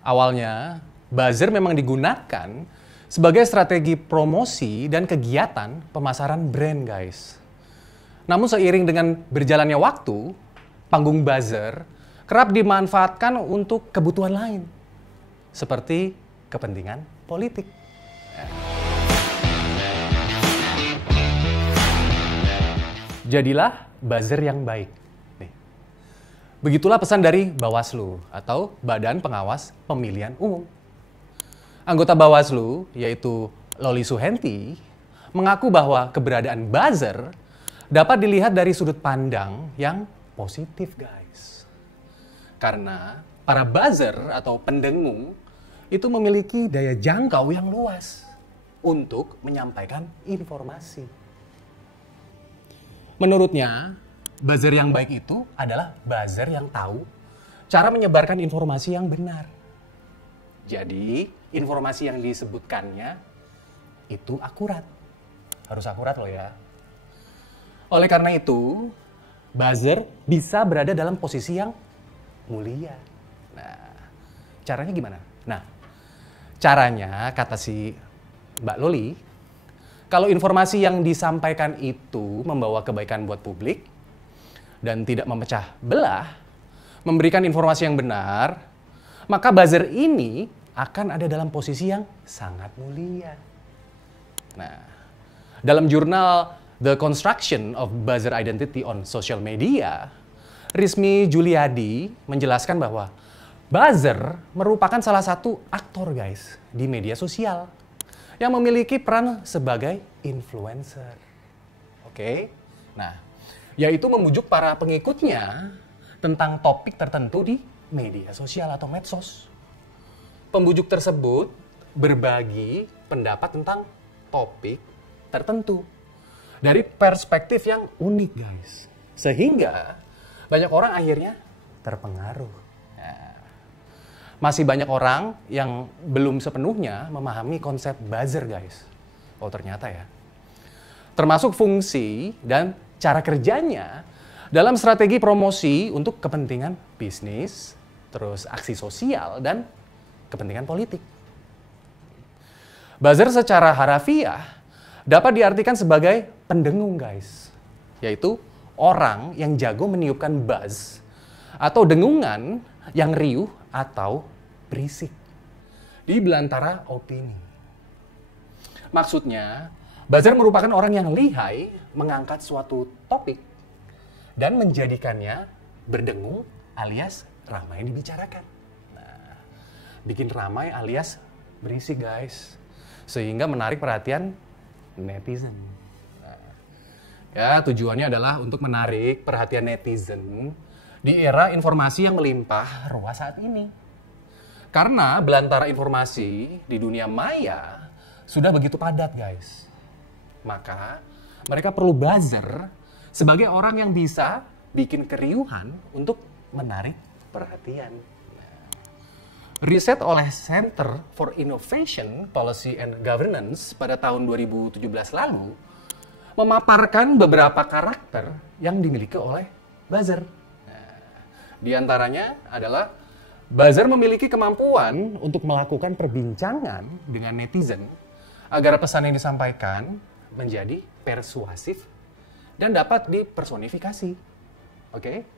Awalnya, buzzer memang digunakan sebagai strategi promosi dan kegiatan pemasaran brand, guys. Namun seiring dengan berjalannya waktu, panggung buzzer kerap dimanfaatkan untuk kebutuhan lain, seperti kepentingan politik. Jadilah buzzer yang baik. Nih. Begitulah pesan dari Bawaslu atau Badan Pengawas Pemilihan Umum. Anggota Bawaslu, yaitu Loli Suhenti, mengaku bahwa keberadaan buzzer dapat dilihat dari sudut pandang yang positif, guys. Karena para buzzer atau pendengung itu memiliki daya jangkau yang luas untuk menyampaikan informasi. Menurutnya, buzzer yang baik itu adalah buzzer yang tahu cara menyebarkan informasi yang benar. Jadi, informasi yang disebutkannya itu akurat. Harus akurat loh ya. Oleh karena itu, buzzer bisa berada dalam posisi yang mulia. Nah, caranya gimana? Nah, caranya kata si Mbak Loli, kalau informasi yang disampaikan itu membawa kebaikan buat publik dan tidak memecah belah, memberikan informasi yang benar, maka buzzer ini akan ada dalam posisi yang sangat mulia. Nah, dalam jurnal The Construction of Buzzer Identity on Social Media, Rizmi Juliadi menjelaskan bahwa buzzer merupakan salah satu aktor, guys, di media sosial yang memiliki peran sebagai influencer. Oke? Nah, yaitu membujuk para pengikutnya tentang topik tertentu di media sosial atau medsos. Pembujuk tersebut berbagi pendapat tentang topik tertentu dari perspektif yang unik, guys. Sehingga banyak orang akhirnya terpengaruh. Masih banyak orang yang belum sepenuhnya memahami konsep buzzer, guys. Oh, ternyata ya. Termasuk fungsi dan cara kerjanya dalam strategi promosi untuk kepentingan bisnis, terus aksi sosial, dan kepentingan politik. Buzzer secara harafiah dapat diartikan sebagai pendengung, guys. Yaitu orang yang jago meniupkan buzz atau dengungan yang riuh atau berisik di belantara opini. Maksudnya, buzzer merupakan orang yang lihai mengangkat suatu topik dan menjadikannya berdengung alias ramai dibicarakan. Nah, bikin ramai alias berisik, guys, sehingga menarik perhatian netizen. Nah, ya, tujuannya adalah untuk menarik perhatian netizen di era informasi yang melimpah ruah saat ini. Karena belantara informasi di dunia maya sudah begitu padat, guys. Maka mereka perlu buzzer sebagai orang yang bisa bikin keriuhan untuk menarik perhatian. Riset oleh Center for Innovation, Policy and Governance pada tahun 2017 lalu memaparkan beberapa karakter yang dimiliki oleh buzzer. Di antaranya adalah buzzer memiliki kemampuan untuk melakukan perbincangan dengan netizen agar pesan yang disampaikan menjadi persuasif dan dapat dipersonifikasi. Oke?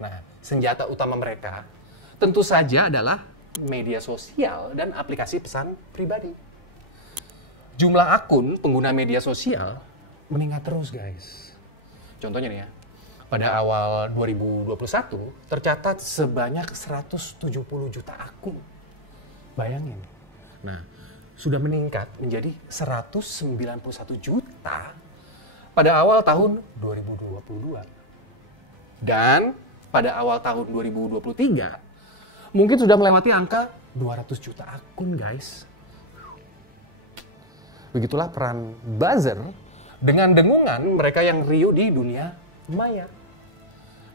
Nah, senjata utama mereka tentu saja adalah media sosial dan aplikasi pesan pribadi. Jumlah akun pengguna media sosial meningkat terus, guys. Contohnya nih ya. Pada awal 2021, tercatat sebanyak 170 juta akun. Bayangin. Nah, sudah meningkat menjadi 191 juta pada awal tahun 2022. Dan pada awal tahun 2023, mungkin sudah melewati angka 200 juta akun, guys. Begitulah peran buzzer dengan dengungan mereka yang riuh di dunia maya.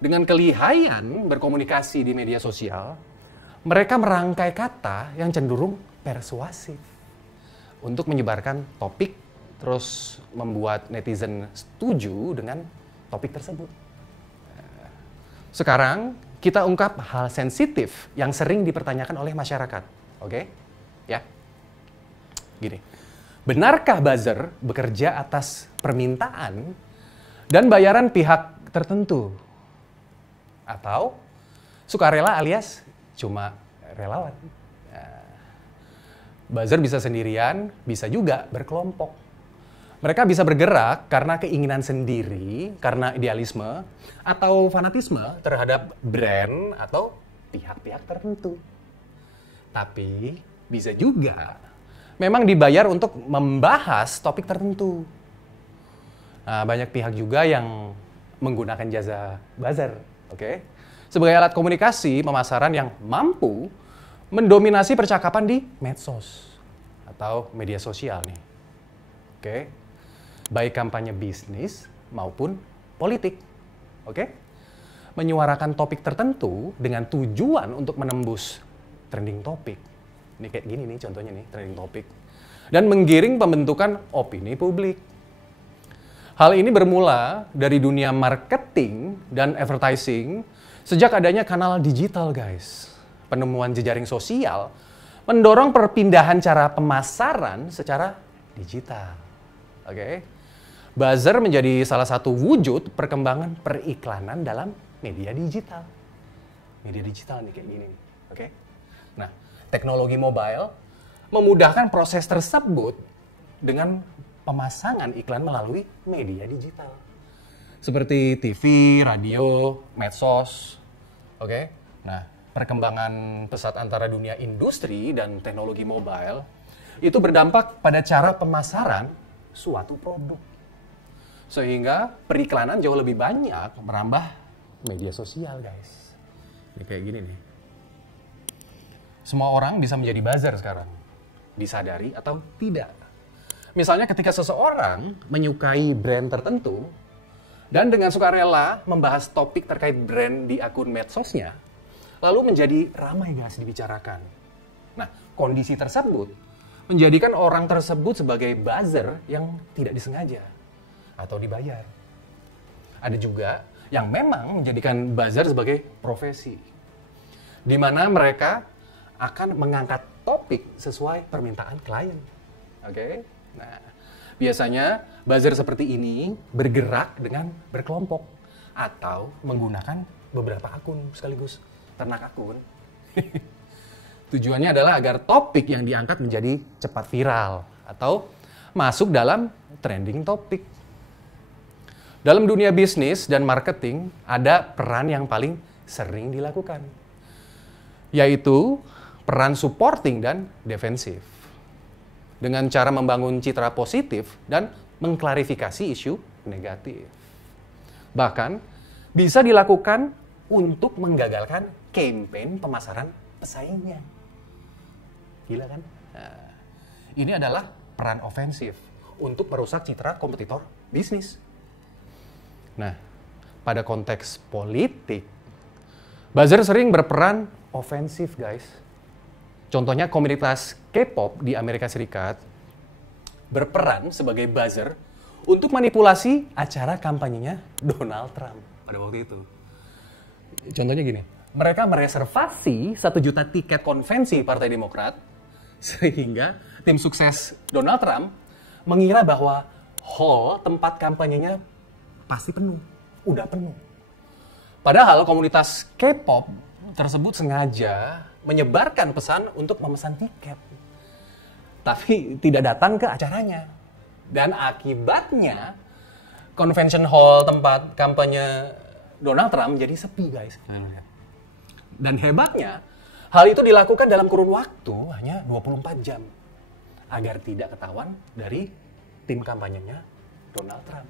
Dengan kelihayan berkomunikasi di media sosial, mereka merangkai kata yang cenderung persuasif untuk menyebarkan topik, terus membuat netizen setuju dengan topik tersebut. Sekarang kita ungkap hal sensitif yang sering dipertanyakan oleh masyarakat. Oke? Ya. Gini. Benarkah buzzer bekerja atas permintaan dan bayaran pihak tertentu? Atau sukarela alias cuma relawan? Buzzer bisa sendirian, bisa juga berkelompok. Mereka bisa bergerak karena keinginan sendiri, karena idealisme, atau fanatisme terhadap brand atau pihak-pihak tertentu. Tapi bisa juga memang dibayar untuk membahas topik tertentu. Nah, banyak pihak juga yang menggunakan jasa buzzer, oke? Sebagai alat komunikasi pemasaran yang mampu mendominasi percakapan di medsos atau media sosial nih. Oke? Baik kampanye bisnis maupun politik. Oke? Menyuarakan topik tertentu dengan tujuan untuk menembus trending topik. Ini kayak gini nih contohnya nih, trending topik. Dan menggiring pembentukan opini publik. Hal ini bermula dari dunia marketing dan advertising sejak adanya kanal digital, guys. Penemuan jejaring sosial mendorong perpindahan cara pemasaran secara digital. Oke? Buzzer menjadi salah satu wujud perkembangan periklanan dalam media digital. Media digital nih kayak gini. Oke? Nah, teknologi mobile memudahkan proses tersebut dengan pemasangan iklan melalui media digital. Seperti TV, radio, medsos. Oke? Nah, perkembangan pesat antara dunia industri dan teknologi mobile itu berdampak pada cara pemasaran suatu produk. Sehingga periklanan jauh lebih banyak merambah media sosial, guys. Ini kayak gini nih. Semua orang bisa menjadi buzzer sekarang. Disadari atau tidak. Misalnya ketika seseorang menyukai brand tertentu dan dengan sukarela membahas topik terkait brand di akun medsosnya, lalu menjadi ramai, guys, dibicarakan. Nah, kondisi tersebut menjadikan orang tersebut sebagai buzzer yang tidak disengaja atau dibayar. Ada juga yang memang menjadikan buzzer sebagai profesi, di mana mereka akan mengangkat topik sesuai permintaan klien. Oke? Nah, biasanya buzzer seperti ini bergerak dengan berkelompok atau menggunakan beberapa akun sekaligus. Ternak akun. Tujuannya adalah agar topik yang diangkat menjadi cepat viral atau masuk dalam trending topik. Dalam dunia bisnis dan marketing ada peran yang paling sering dilakukan, yaitu peran supporting dan defensif. Dengan cara membangun citra positif dan mengklarifikasi isu negatif. Bahkan bisa dilakukan untuk menggagalkan campaign pemasaran pesaingnya. Gila kan? Nah, ini adalah peran ofensif untuk merusak citra kompetitor bisnis. Nah, pada konteks politik, buzzer sering berperan ofensif, guys. Contohnya komunitas K-pop di Amerika Serikat berperan sebagai buzzer untuk manipulasi acara kampanyenya Donald Trump pada waktu itu. Contohnya gini, mereka mereservasi 1 juta tiket konvensi Partai Demokrat sehingga tim sukses Donald Trump mengira bahwa hall tempat kampanyenya pasti penuh, udah penuh. Padahal komunitas K-pop tersebut sengaja menyebarkan pesan untuk memesan tiket, tapi tidak datang ke acaranya. Dan akibatnya convention hall tempat kampanye Donald Trump jadi sepi, guys. Dan hebatnya, hal itu dilakukan dalam kurun waktu hanya 24 jam agar tidak ketahuan dari tim kampanyenya Donald Trump.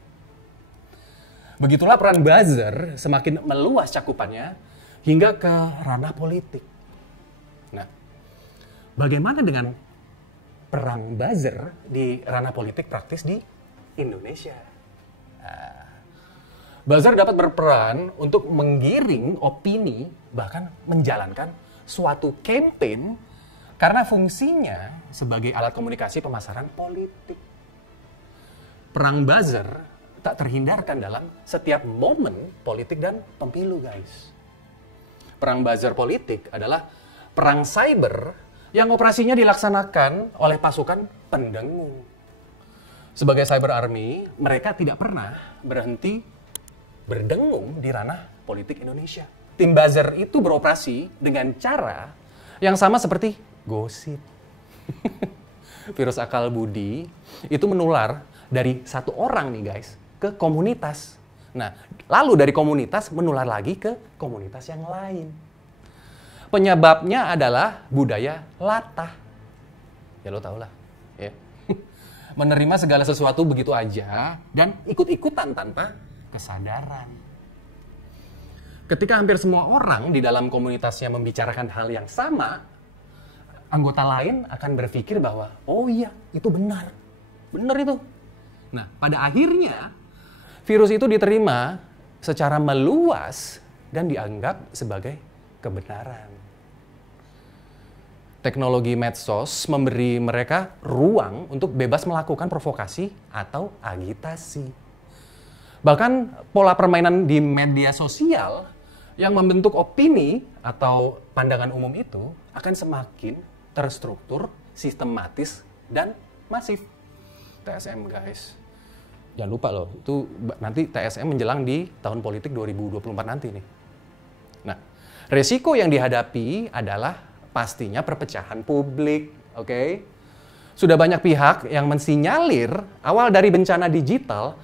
Begitulah peran buzzer semakin meluas cakupannya hingga ke ranah politik. Nah, bagaimana dengan peran buzzer di ranah politik praktis di Indonesia? Buzzer dapat berperan untuk menggiring opini, bahkan menjalankan suatu campaign karena fungsinya sebagai alat komunikasi pemasaran politik. Perang buzzer tak terhindarkan dalam setiap momen politik dan pemilu, guys. Perang buzzer politik adalah perang cyber yang operasinya dilaksanakan oleh pasukan pendengung. Sebagai cyber army, mereka tidak pernah berhenti berdengung di ranah politik Indonesia. Tim buzzer itu beroperasi dengan cara yang sama seperti gosip. Virus akal budi itu menular dari satu orang nih guys ke komunitas. Nah, lalu dari komunitas menular lagi ke komunitas yang lain. Penyebabnya adalah budaya latah. Ya lo tau lah. Ya. Menerima segala sesuatu begitu aja dan ikut-ikutan tanpa kesadaran. Ketika hampir semua orang di dalam komunitasnya membicarakan hal yang sama, anggota lain akan berpikir bahwa, oh iya, itu benar. Benar itu. Nah, pada akhirnya, virus itu diterima secara meluas dan dianggap sebagai kebenaran. Teknologi medsos memberi mereka ruang untuk bebas melakukan provokasi atau agitasi. Bahkan pola permainan di media sosial yang membentuk opini atau pandangan umum itu akan semakin terstruktur, sistematis, dan masif. TSM guys. Jangan lupa loh, itu nanti TSM menjelang di tahun politik 2024 nanti nih. Nah, resiko yang dihadapi adalah pastinya perpecahan publik, oke? Sudah banyak pihak yang mensinyalir awal dari bencana digital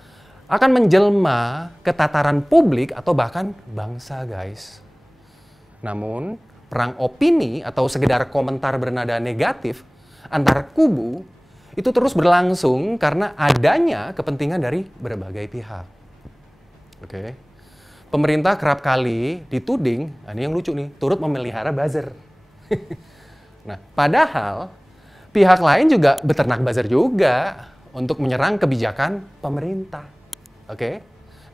akan menjelma ke tataran publik atau bahkan bangsa, guys. Namun, perang opini atau sekedar komentar bernada negatif antar kubu itu terus berlangsung karena adanya kepentingan dari berbagai pihak. Oke. Pemerintah kerap kali dituding, ini yang lucu nih, turut memelihara buzzer. Nah, padahal pihak lain juga beternak buzzer juga untuk menyerang kebijakan pemerintah. Oke?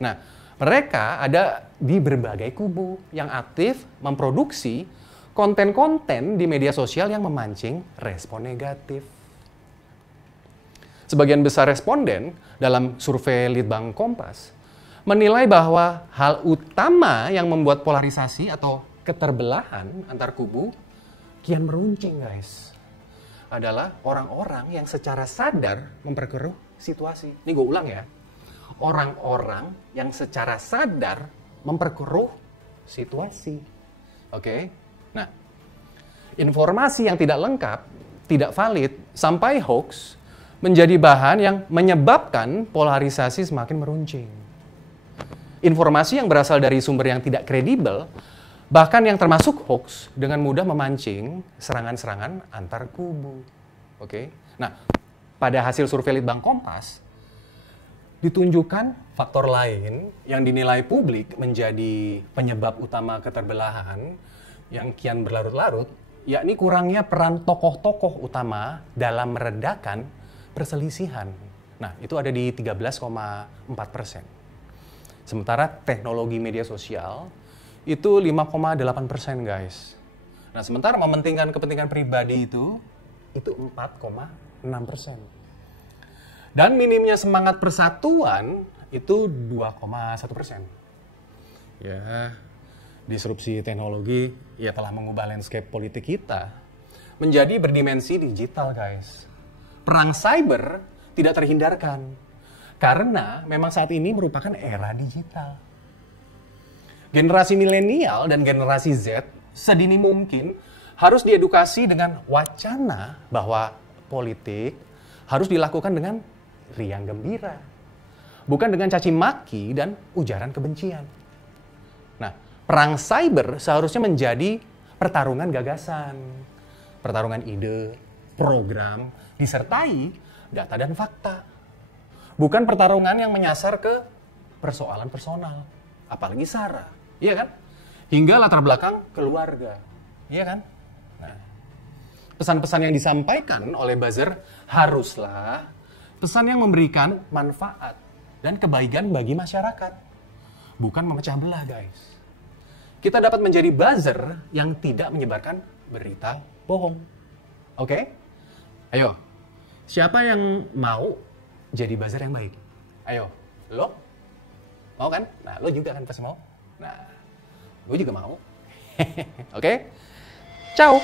Nah, mereka ada di berbagai kubu yang aktif memproduksi konten-konten di media sosial yang memancing respon negatif. Sebagian besar responden dalam survei Litbang Kompas menilai bahwa hal utama yang membuat polarisasi atau keterbelahan antar kubu kian meruncing, guys, adalah orang-orang yang secara sadar memperkeruh situasi. Ini gue ulang ya. Orang-orang yang secara sadar memperkeruh situasi. Oke? Nah, informasi yang tidak lengkap, tidak valid, sampai hoax menjadi bahan yang menyebabkan polarisasi semakin meruncing. Informasi yang berasal dari sumber yang tidak kredibel bahkan yang termasuk hoax dengan mudah memancing serangan-serangan antar kubu. Oke. Nah, pada hasil survei Litbang Kompas ditunjukkan faktor lain yang dinilai publik menjadi penyebab utama keterbelahan yang kian berlarut-larut, yakni kurangnya peran tokoh-tokoh utama dalam meredakan perselisihan. Nah, itu ada di 13,4%. Sementara teknologi media sosial itu 5,8%, guys. Nah, sementara mementingkan kepentingan pribadi itu 4,6%. Dan minimnya semangat persatuan itu 2,1%. Ya, disrupsi teknologi ya telah mengubah landscape politik kita menjadi berdimensi digital, guys. Perang cyber tidak terhindarkan karena memang saat ini merupakan era digital. Generasi milenial dan generasi Z sedini mungkin harus diedukasi dengan wacana bahwa politik harus dilakukan dengan riang gembira, bukan dengan caci maki dan ujaran kebencian. Nah, perang cyber seharusnya menjadi pertarungan gagasan, pertarungan ide, program, disertai data dan fakta. Bukan pertarungan yang menyasar ke persoalan personal, apalagi SARA. Iya kan? Hingga latar belakang keluarga. Iya kan? Nah, pesan-pesan yang disampaikan oleh buzzer haruslah pesan yang memberikan manfaat dan kebaikan bagi masyarakat. Bukan memecah belah, guys. Kita dapat menjadi buzzer yang tidak menyebarkan berita bohong. Oke? Ayo, siapa yang mau jadi buzzer yang baik? Ayo, lo? Mau kan? Nah, lo juga kan pasti mau. Nah, gue juga mau. Oke? Ciao!